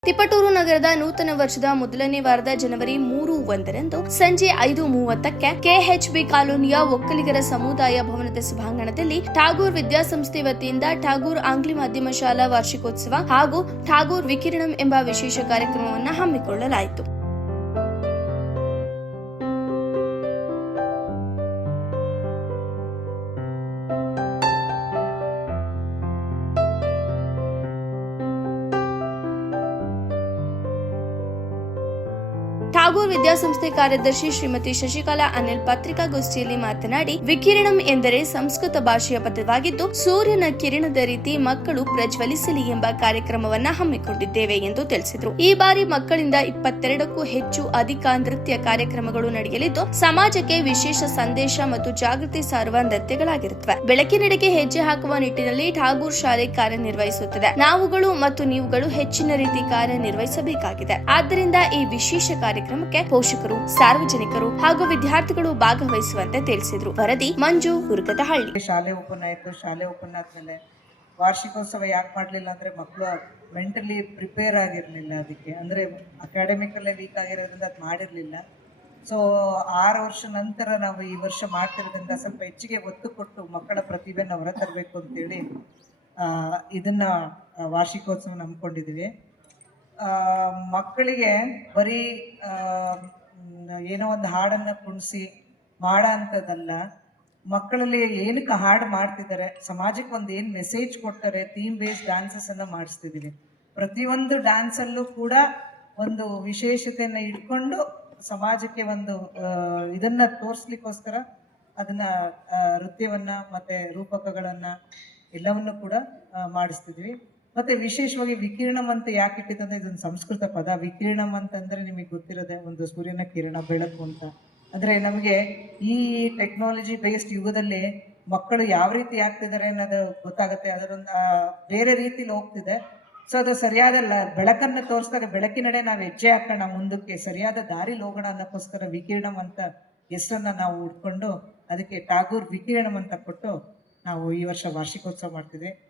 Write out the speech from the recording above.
ತಿಪಟೂರು ನಗರದ ನೂತನ ವರ್ಷದ ಮೊದಲನೇ ವಾರದ ಜನವರಿ 3 ಸಂಜೆ 5:30ಕ್ಕೆ ಕೆಎಚ್ಬಿ ಕಾಲೋನಿಯ ಒಕ್ಕಲಿಗರ ಸಮುದಾಯ ಭವನದ ಸಭಾಂಗಣದಲ್ಲಿ ಠಾಗೂರ್ ವಿದ್ಯಾಸಂಸ್ಥೆ ವತಿಯಿಂದ ಠಾಗೂರ್ ಆಂಗ್ಲ ಮಾಧ್ಯಮ ಶಾಲಾ ವಾರ್ಷಿಕೋತ್ಸವ ಹಾಗೂ ಠಾಗೂರ್ ವಿಕಿರಣಂ ಎಂಬ ವಿಶೇಷ ಕಾರ್ಯಕ್ರಮವನ್ನು ಹಮ್ಮಿಕೊಳ್ಳಲಾಯಿತು. ಠಾಗೂರ್ ವಿದ್ಯಾಸಂಸ್ಥೆ ಕಾರ್ಯದರ್ಶಿ ಶ್ರೀಮತಿ ಶಶಿಕಲಾ ಅನಿಲ್ ಪತ್ರಿಕಾಗೋಷ್ಠಿಯಲ್ಲಿ ಮಾತನಾಡಿ, ವಿಕಿರಣಂ ಎಂದರೆ ಸಂಸ್ಕೃತ ಭಾಷೆಯ ಪದವಾಗಿದ್ದು ಸೂರ್ಯನ ಕಿರಣದ ರೀತಿ ಮಕ್ಕಳು ಪ್ರಜ್ವಲಿಸಲಿ ಎಂಬ ಕಾರ್ಯಕ್ರಮವನ್ನ ಹಮ್ಮಿಕೊಂಡಿದ್ದೇವೆ ಎಂದು ತಿಳಿಸಿದರು. ಈ ಬಾರಿ ಮಕ್ಕಳಿಂದ 22ಕ್ಕೂ ಹೆಚ್ಚು ಅಧಿಕ ನೃತ್ಯ ಕಾರ್ಯಕ್ರಮಗಳು ನಡೆಯಲಿದ್ದು ಸಮಾಜಕ್ಕೆ ವಿಶೇಷ ಸಂದೇಶ ಮತ್ತು ಜಾಗೃತಿ ಸಾರುವ ನೃತ್ಯಗಳಾಗಿರುತ್ತವೆ. ಬೆಳಕಿನೆಡೆಗೆ ಹೆಜ್ಜೆ ಹಾಕುವ ನಿಟ್ಟಿನಲ್ಲಿ ಠಾಗೂರ್ ಶಾಲೆ ಕಾರ್ಯನಿರ್ವಹಿಸುತ್ತದೆ. ನಾವುಗಳು ಮತ್ತು ನೀವುಗಳು ಹೆಚ್ಚಿನ ರೀತಿ ಕಾರ್ಯನಿರ್ವಹಿಸಬೇಕಾಗಿದೆ. ಆದ್ದರಿಂದ ಈ ವಿಶೇಷ ಕಾರ್ಯಕ್ರಮಕ್ಕೆ ಪೋಷಕರು, ಸಾರ್ವಜನಿಕರು ಹಾಗೂ ವಿದ್ಯಾರ್ಥಿಗಳು ಭಾಗವಹಿಸುವಂತೆ ತಿಳಿಸಿದರು. ವರದಿ ಮಂಜು ಹುರ್ಗದಹಳ್ಳಿ. ಶಾಲೆ ಓಪನ್ ಆಯ್ತು. ಶಾಲೆ ಓಪನ್ ಆದ್ಮೇಲೆ ವಾರ್ಷಿಕೋತ್ಸವ ಯಾಕೆ ಮಾಡ್ಲಿಲ್ಲ ಅಂದ್ರೆ ಮಕ್ಕಳು ಮೆಂಟಲಿ ಪ್ರಿಪೇರ್ ಆಗಿರ್ಲಿಲ್ಲ. ಅದಕ್ಕೆ ಅಂದ್ರೆ ಅಕಾಡೆಮಿಕಲ್ಲೇ ವೀಕ್ ಆಗಿರೋದ್ರಿಂದ ಅದು ಮಾಡಿರ್ಲಿಲ್ಲ. ಸೊ 6 ವರ್ಷ ನಂತರ ನಾವು ಈ ವರ್ಷ ಮಾಡ್ತಿರೋದ್ರಿಂದ ಸ್ವಲ್ಪ ಹೆಚ್ಚಿಗೆ ಒತ್ತು ಕೊಟ್ಟು ಮಕ್ಕಳ ಪ್ರತಿಭೆನ ಹೊರತರಬೇಕು ಅಂತೇಳಿ ಇದನ್ನ ವಾರ್ಷಿಕೋತ್ಸವ ನಂಬ್ಕೊಂಡಿದೀವಿ. ಮಕ್ಕಳಿಗೆ ಬರೀ ಏನೋ ಒಂದು ಹಾಡನ್ನ ಕುಣಿಸಿ ಮಾಡೋ ಅಂಥದ್ದಲ್ಲ. ಮಕ್ಕಳಲ್ಲಿ ಏನಕ್ಕೆ ಹಾಡು ಮಾಡ್ತಿದ್ದಾರೆ, ಸಮಾಜಕ್ಕೆ ಒಂದು ಏನು ಮೆಸೇಜ್ ಕೊಡ್ತಾರೆ, ಥೀಮ್ ಬೇಸ್ಡ್ ಡ್ಯಾನ್ಸಸ್ ಅನ್ನ ಮಾಡಿಸ್ತಿದ್ದೀವಿ. ಪ್ರತಿಯೊಂದು ಡ್ಯಾನ್ಸಲ್ಲೂ ಕೂಡ ಒಂದು ವಿಶೇಷತೆಯನ್ನ ಇಟ್ಕೊಂಡು ಸಮಾಜಕ್ಕೆ ಒಂದು ಇದನ್ನ ತೋರಿಸ್ಲಿಕ್ಕೋಸ್ಕರ ಅದನ್ನ ನೃತ್ಯವನ್ನ ಮತ್ತೆ ರೂಪಕಗಳನ್ನ ಎಲ್ಲವನ್ನು ಕೂಡ ಮಾಡಿಸ್ತಿದ್ವಿ. ಮತ್ತೆ ವಿಶೇಷವಾಗಿ ವಿಕಿರಣಂ ಅಂತ ಯಾಕೆ ಇಟ್ಟಿತ್ತಂದ್ರೆ ಇದೊಂದು ಸಂಸ್ಕೃತ ಪದ. ವಿಕಿರಣಂ ಅಂತಂದ್ರೆ ನಿಮಗೆ ಗೊತ್ತಿರೋದೆ ಒಂದು ಸೂರ್ಯನ ಕಿರಣ, ಬೆಳಕು ಅಂತ. ಅಂದ್ರೆ ನಮಗೆ ಈ ಟೆಕ್ನಾಲಜಿ ಬೇಸ್ಡ್ ಯುಗದಲ್ಲಿ ಮಕ್ಕಳು ಯಾವ ರೀತಿ ಆಗ್ತಿದ್ದಾರೆ ಅನ್ನೋದು ಗೊತ್ತಾಗುತ್ತೆ. ಅದರೊಂದು ಬೇರೆ ರೀತಿಲಿ ಹೋಗ್ತಿದೆ. ಸೊ ಅದು ಸರಿಯಾದ ಬೆಳಕನ್ನ ತೋರಿಸಿದಾಗ ಬೆಳಕಿನಡೆ ನಾವು ಹೆಜ್ಜೆ ಹಾಕೋಣ, ಮುಂದಕ್ಕೆ ಸರಿಯಾದ ದಾರಿಲಿ ಹೋಗೋಣ ಅನ್ನೋಕ್ಕೋಸ್ಕರ ವಿಕಿರಣಂ ಅಂತ ಹೆಸರನ್ನ ನಾವು ಉಟ್ಕೊಂಡು ಅದಕ್ಕೆ ಠಾಗೂರ್ ವಿಕಿರಣಂ ಅಂತ ಕೊಟ್ಟು ನಾವು ಈ ವರ್ಷ ವಾರ್ಷಿಕೋತ್ಸವ ಮಾಡ್ತಿದ್ವಿ.